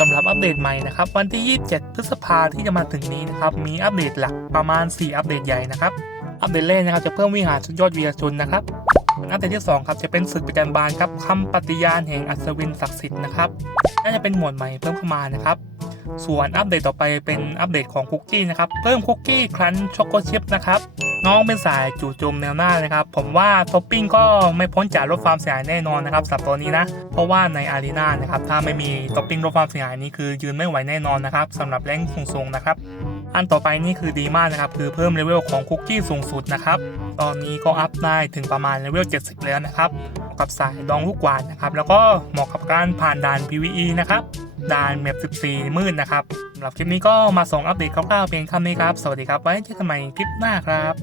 สำหรับอัปเดตใหม่นะครับ วันที่ 27 พฤษภาที่จะมาถึงนี้นะครับมีอัปเดตหลักประมาณ 4 อัปเดตใหญ่นะครับอัปเดตแรกนะครับจะเพิ่มวิหารสุดยอดวีรชนนะครับอัปเดตที่ 2 ครับจะเป็นศึกประจันบานครับคำปฏิญาณแห่งอัศวินศักดิ์สิทธิ์นะครับน่าจะเป็นหมวดใหม่เพิ่มเข้ามานะครับส่วนอัปเดตต่อไปเป็นอัปเดตของคุกกี้นะครับเพิ่มคุกกี้ครันช็อกโกชิพนะครับ น้องเป็นสายจู่โจมแนวหน้านะครับ ผมว่าท็อปปิ้งก็ไม่พ้นจากลดความเสียหายแน่นอนนะครับสำหรับตัวนี้นะ เพราะว่าในอารีนานะครับถ้าไม่มีท็อปปิ้งลดความเสียหายนี้คือยืนไม่ไหวแน่นอนนะครับสำหรับแรงสูงๆนะครับอันต่อไปนี่คือดีมากนะครับ คือเพิ่มเลเวลของคุกกี้สูงสุดนะครับ ตอนนี้ก็อัพได้ถึงประมาณเลเวล 70 แล้วนะครับเหมาะกับสายดองลูกกวาดนะครับ แล้วก็เหมาะกับการผ่านด่าน PVE นะครับ ด่านแมป14 มืดนะครับสำหรับคลิปนี้ก็มาส่งอัปเดตคร่าวๆเพียงเท่านี้ครับ สวัสดีครับ ไว้เจอกันใหม่คลิปหน้าครับ